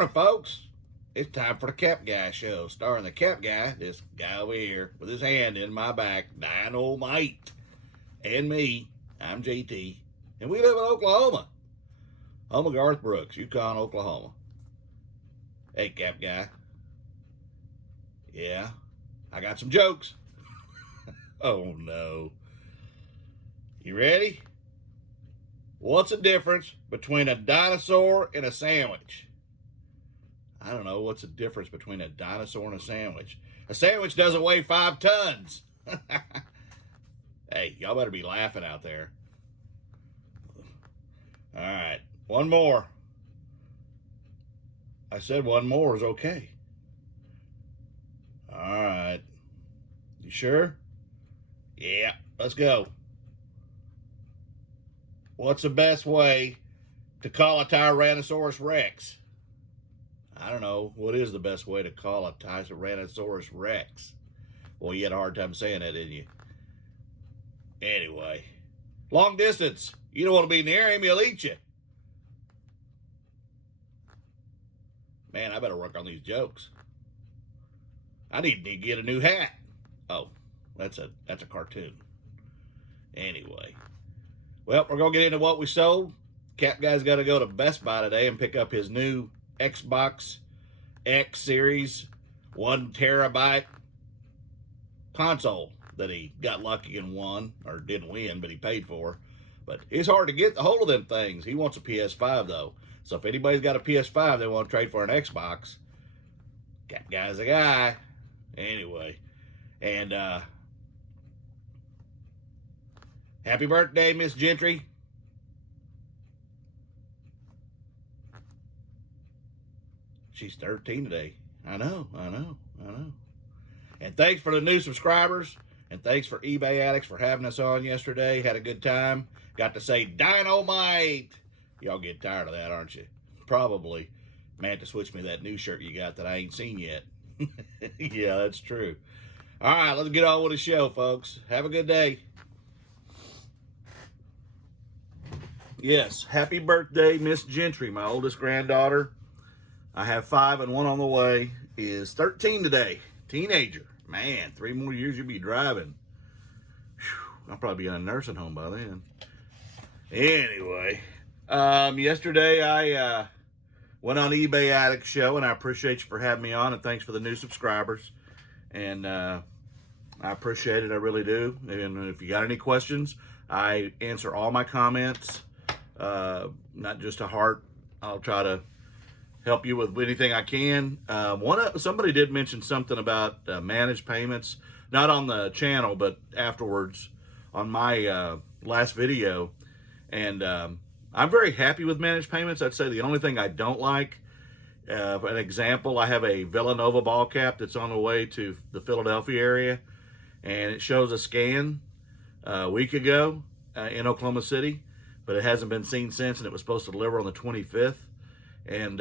morning, folks. It's time for the Cap Guy show, starring the Cap Guy, this guy over here, with his hand in my back, Dynamite, and me. I'm JT, and we live in Oklahoma. Home of Garth Brooks, Yukon, Oklahoma. Hey, Cap Guy. Yeah, I got some jokes. Oh, no. You ready? What's the difference between a dinosaur and a sandwich? I don't know. What's the difference between a dinosaur and a sandwich? A sandwich doesn't weigh 5 tons. Hey, y'all better be laughing out there. All right, one more. I said one more is okay. All right. You sure? Yeah, let's go. What's the best way to call a Tyrannosaurus Rex? I don't know. What is the best way to call a Tyrannosaurus Rex? Well, you had a hard time saying that, didn't you? Anyway, long distance. You don't want to be near him, he'll eat you. Man, I better work on these jokes. I need to get a new hat. Oh, that's a cartoon. Anyway. Well, we're going to get into what we sold. Cap Guy's got to go to Best Buy today and pick up his new Xbox X Series 1 terabyte console that he got lucky and won, or didn't win, but he paid for. But it's hard to get a hold of them things. He wants a PS5, though. So if anybody's got a PS5 they want to trade for an Xbox, Cap Guy's the guy. Anyway, and happy birthday, Miss Gentry. She's 13 today. I know. And thanks for the new subscribers. And thanks for eBay Addicts for having us on yesterday. Had a good time. Got to say Dynamite. Y'all get tired of that, aren't you? Probably. Man, to switch me that new shirt you got that I ain't seen yet. Yeah, that's true. All right, let's get on with the show, folks. Have a good day. Yes, happy birthday, Miss Gentry, my oldest granddaughter. I have 5 and one on the way. Is 13 today. Teenager. Man, 3 more years you'll be driving. Whew, I'll probably be in a nursing home by then. Anyway, yesterday I went on eBay Addict Show, and I appreciate you for having me on, and thanks for the new subscribers. And I appreciate it, I really do. And if you got any questions, I answer all my comments. Not just a heart. I'll try to help you with anything I can. Somebody did mention something about managed payments, not on the channel, but afterwards on my last video. And I'm very happy with managed payments. I'd say the only thing I don't like, for an example, I have a Villanova ball cap that's on the way to the Philadelphia area, and it shows a scan a week ago in Oklahoma City, but it hasn't been seen since, and it was supposed to deliver on the 25th. And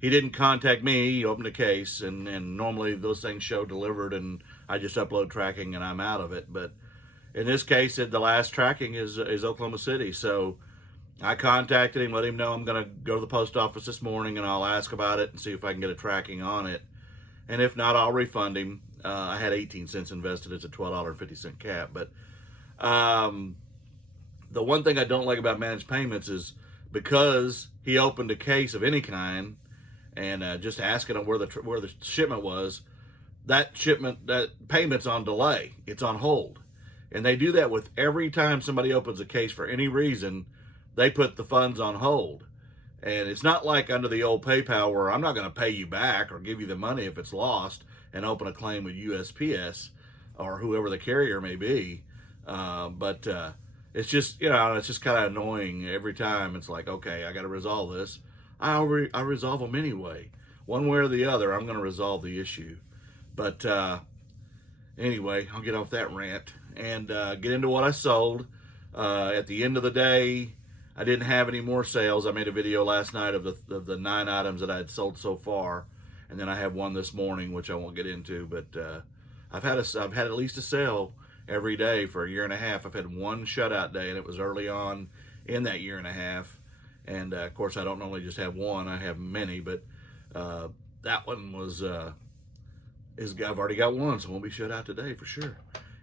he didn't contact me. He opened a case, and normally those things show delivered, and I just upload tracking, and I'm out of it. But in this case, the last tracking is Oklahoma City. So I contacted him, let him know I'm going to go to the post office this morning, and I'll ask about it and see if I can get a tracking on it. And if not, I'll refund him. I had 18 cents invested. It's a $12.50 cap. But the one thing I don't like about managed payments is because he opened a case of any kind and just asking him where the shipment was, that payment's on delay. It's on hold. And they do that with every time somebody opens a case for any reason, they put the funds on hold. And it's not like under the old PayPal where I'm not going to pay you back or give you the money if it's lost and open a claim with USPS or whoever the carrier may be. But it's just, it's just kind of annoying every time. It's like, okay, I got to resolve this. I resolve them anyway. One way or the other, I'm going to resolve the issue. But anyway, I'll get off that rant and get into what I sold. At the end of the day, I didn't have any more sales. I made a video last night of the 9 items that I had sold so far, and then I have one this morning, which I won't get into. But I've had at least a sale every day for a year and a half. I've had one shutout day, and it was early on in that year and a half. And of course, I don't only just have one; I have many. But that one was I've already got one, so it won't be shut out today for sure.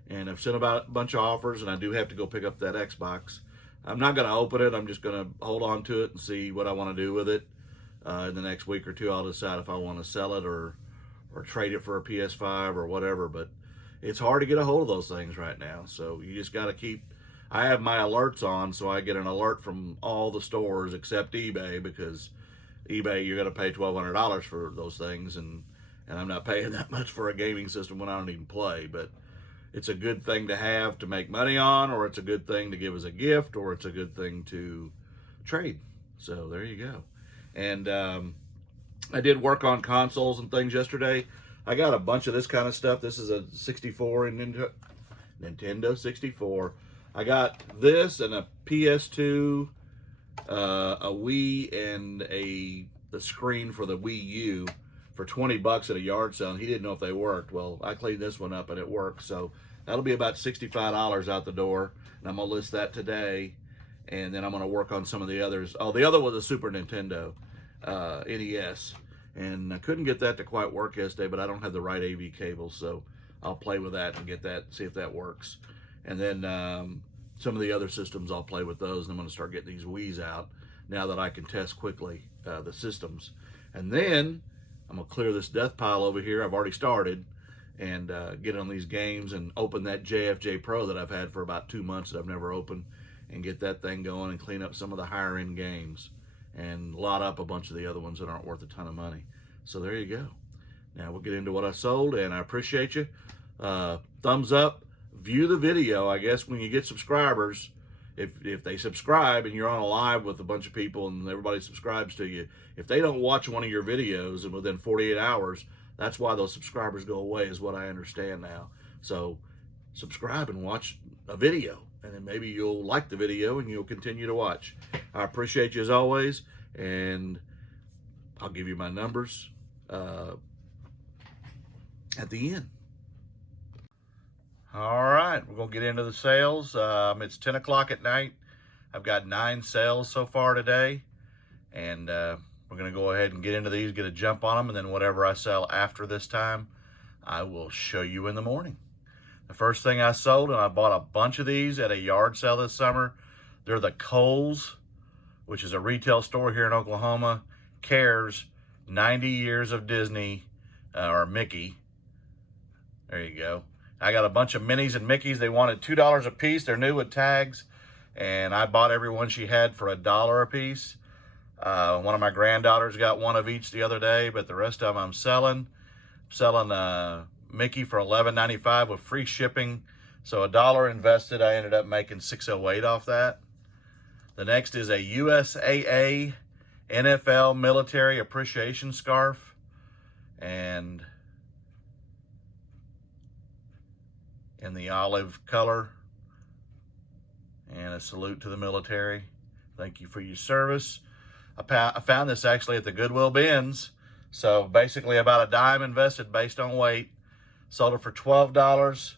And I've sent about a bunch of offers, and I do have to go pick up that Xbox. I'm not going to open it. I'm just going to hold on to it and see what I want to do with it. In the next week or two, I'll decide if I want to sell it or trade it for a PS5 or whatever. But it's hard to get a hold of those things right now. So you just got to keep. I have my alerts on, so I get an alert from all the stores except eBay, because eBay, you're going to pay $1,200 for those things, and I'm not paying that much for a gaming system when I don't even play. But it's a good thing to have to make money on, or it's a good thing to give as a gift, or it's a good thing to trade. So there you go. And I did work on consoles and things yesterday. I got a bunch of this kind of stuff. This is a 64 in Nintendo 64. I got this and a PS2, a Wii, and the screen for the Wii U for $20 at a yard sale. And he didn't know if they worked. Well, I cleaned this one up and it works. So that'll be about $65 out the door. And I'm going to list that today. And then I'm going to work on some of the others. Oh, the other was a Super Nintendo NES. And I couldn't get that to quite work yesterday, but I don't have the right AV cable. So I'll play with that and get that, see if that works. And then some of the other systems, I'll play with those. And I'm going to start getting these Wii's out now that I can test quickly the systems. And then I'm going to clear this death pile over here. I've already started. And get on these games and open that JFJ Pro that I've had for about 2 months that I've never opened, and get that thing going and clean up some of the higher end games and lot up a bunch of the other ones that aren't worth a ton of money. So there you go. Now we'll get into what I sold, and I appreciate you. Thumbs up, view the video. I guess when you get subscribers, if they subscribe and you're on a live with a bunch of people and everybody subscribes to you, if they don't watch one of your videos and within 48 hours, that's why those subscribers go away, is what I understand now. So subscribe and watch a video, and then maybe you'll like the video and you'll continue to watch. I appreciate you as always, and I'll give you my numbers at the end. All right, we're going to get into the sales. It's 10 o'clock at night. I've got 9 sales so far today, and we're going to go ahead and get into these, get a jump on them, and then whatever I sell after this time, I will show you in the morning. The first thing I sold, and I bought a bunch of these at a yard sale this summer, they're the Kohl's, which is a retail store here in Oklahoma, Cares 90 Years of Disney, or Mickey. There you go. I got a bunch of Minnies and Mickeys. They wanted $2 a piece. They're new with tags, and I bought every one she had for $1 a piece. One of my granddaughters got one of each the other day, but the rest of them I'm selling. Mickey for $11.95 with free shipping. So $1 invested, I ended up making $6.08 off that. The next is a USAA NFL Military Appreciation Scarf. And in the olive color. And a salute to the military. Thank you for your service. I found this actually at the Goodwill bins. So basically about a dime invested based on weight. Sold it for $12.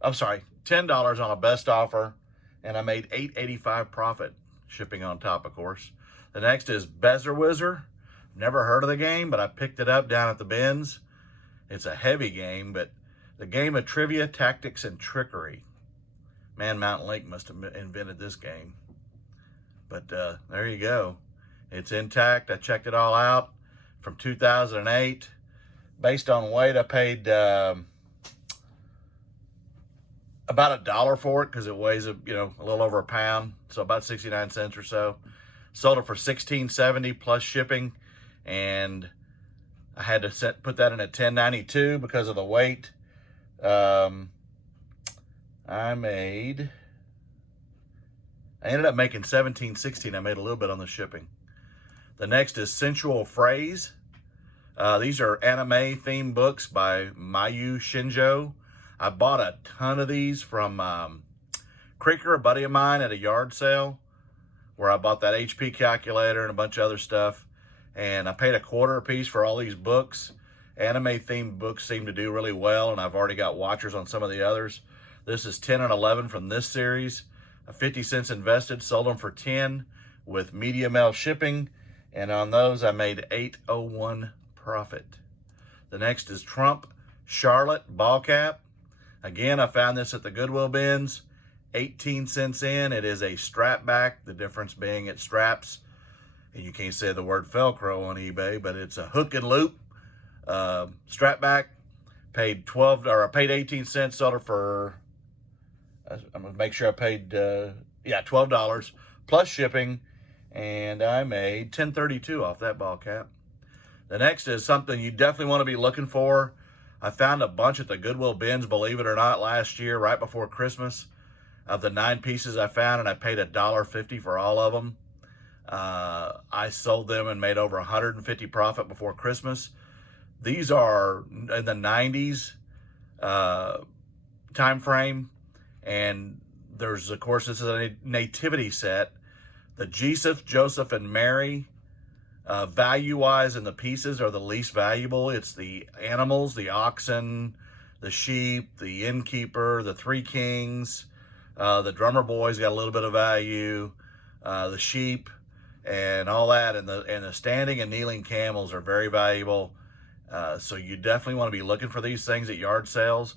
I'm sorry, $10 on a best offer. And I made $8.85 profit. Shipping on top, of course. The next is Bezzer Wizzer. Never heard of the game, but I picked it up down at the bins. It's a heavy game, but the game of trivia, tactics, and trickery. Man, Mountain Lake must have invented this game. But there you go. It's intact. I checked it all out from 2008. Based on weight, I paid about $1 for it because it weighs a little over a pound, so about 69 cents or so. Sold it for $16.70 plus shipping, and I had to put that in at $10.92 because of the weight. I ended up making $17.16. I made a little bit on the shipping. The next is Sensual Phrase. These are anime themed books by Mayu Shinjo. I bought a ton of these from Creaker, a buddy of mine, at a yard sale where I bought that HP calculator and a bunch of other stuff. And I paid $0.25 a piece for all these books. Anime themed books seem to do really well, and I've already got watchers on some of the others. This is 10 and 11 from this series. 50 cents invested, sold them for 10 with media mail shipping. And on those, I made $8.01 profit. The next is Trump Charlotte ball cap. Again, I found this at the Goodwill bins. 18 cents in. It is a strap back. The difference being it straps, and you can't say the word Velcro on eBay, but it's a hook and loop strap back. I paid 18 cents. Sold it for, I'm gonna make sure I paid $12 plus shipping, and I made $10.32 off that ball cap. The next is something you definitely want to be looking for. I found a bunch at the Goodwill bins, believe it or not, last year, right before Christmas. Of the 9 pieces I found, and I paid $1.50 for all of them. I sold them and made over $150 profit before Christmas. These are in the 90s time frame, and there's, of course, this is a nativity set. The Jesus, Joseph, and Mary, value-wise in the pieces, are the least valuable. It's the animals, the oxen, the sheep, the innkeeper, the 3 kings. The drummer boys got a little bit of value, the sheep and all that, and the standing and kneeling camels are very valuable. So you definitely want to be looking for these things at yard sales.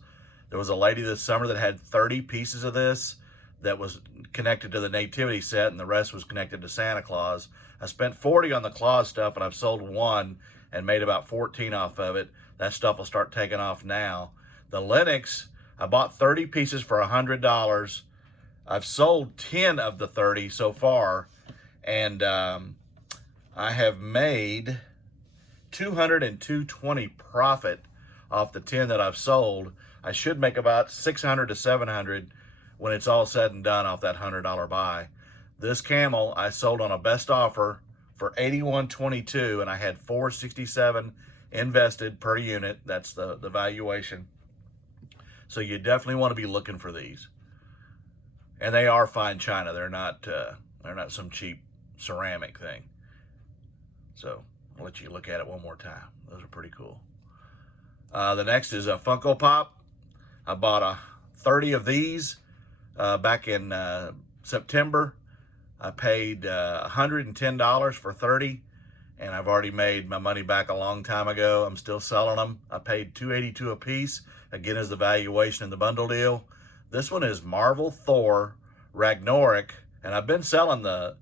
There was a lady this summer that had 30 pieces of this that was connected to the nativity set, and the rest was connected to Santa Claus. I spent 40 on the Claus stuff, and I've sold 1 and made about 14 off of it. That stuff will start taking off now. The Linux, I bought 30 pieces for $100. I've sold 10 of the 30 so far, and I have made $202.20 profit off the 10 that I've sold. I should make about $600 to $700 when it's all said and done off that $100 buy. This camel I sold on a best offer for $81.22, and I had $467 invested per unit. That's the valuation. So you definitely want to be looking for these. And they are fine china. They're not some cheap ceramic thing. So I'll let you look at it one more time. Those are pretty cool. The next is a Funko Pop. I bought 30 of these back in September. I paid $110 for 30, and I've already made my money back a long time ago. I'm still selling them. I paid $282 a piece. Again, is the valuation in the bundle deal. This one is Marvel Thor Ragnarok, and I've been selling the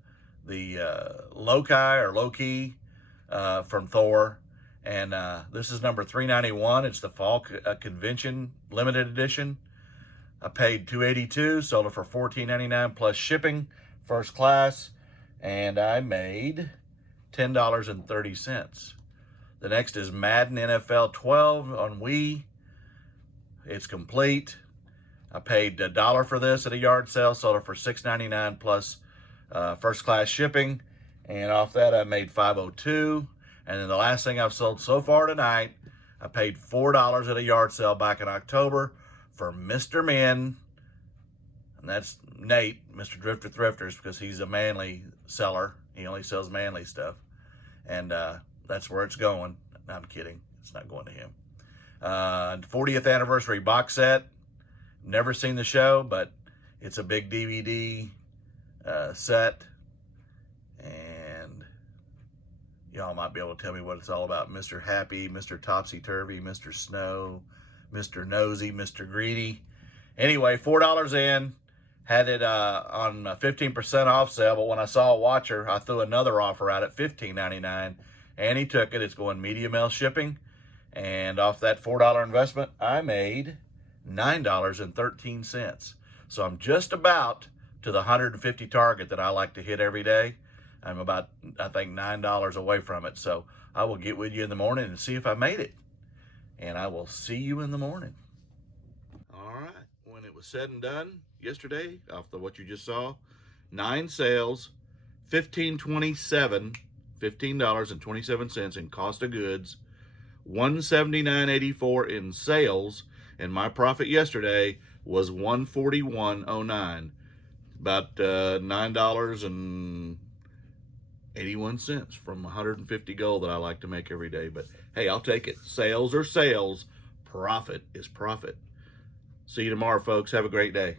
Loki from Thor, and this is number 391. It's the Fall Convention Limited Edition. I paid $282, sold it for $14.99 plus shipping, first class, and I made $10.30. The next is Madden NFL 12 on Wii. It's complete. I paid $1 for this at a yard sale, sold it for $6.99 plus first class shipping, and off that I made $5.02. And then the last thing I've sold so far tonight, I paid $4 at a yard sale back in October for Mr. Men, and that's Nate, Mr. Drifter Thrifters, because he's a manly seller. He only sells manly stuff, and that's where it's going. No, I'm kidding. It's not going to him. 40th anniversary box set. Never seen the show, but it's a big DVD set, and y'all might be able to tell me what it's all about. Mr. Happy, Mr. Topsy-Turvy, Mr. Snow, Mr. Nosy, Mr. Greedy. Anyway, $4 in. Had it on a 15% off sale, but when I saw a watcher, I threw another offer out at $15.99, and he took it. It's going media mail shipping, and off that $4 investment, I made $9.13. So I'm just about to the 150 target that I like to hit every day. I'm about, I think, $9 away from it. So I will get with you in the morning and see if I made it. And I will see you in the morning. All right. When it was said and done yesterday, off the what you just saw, 9 sales, $15.27 in cost of goods, $179.84 in sales, and my profit yesterday was $141.09, about $9.81 from 150 gold that I like to make every day. But hey, I'll take it. Sales are sales. Profit is profit. See you tomorrow, folks. Have a great day.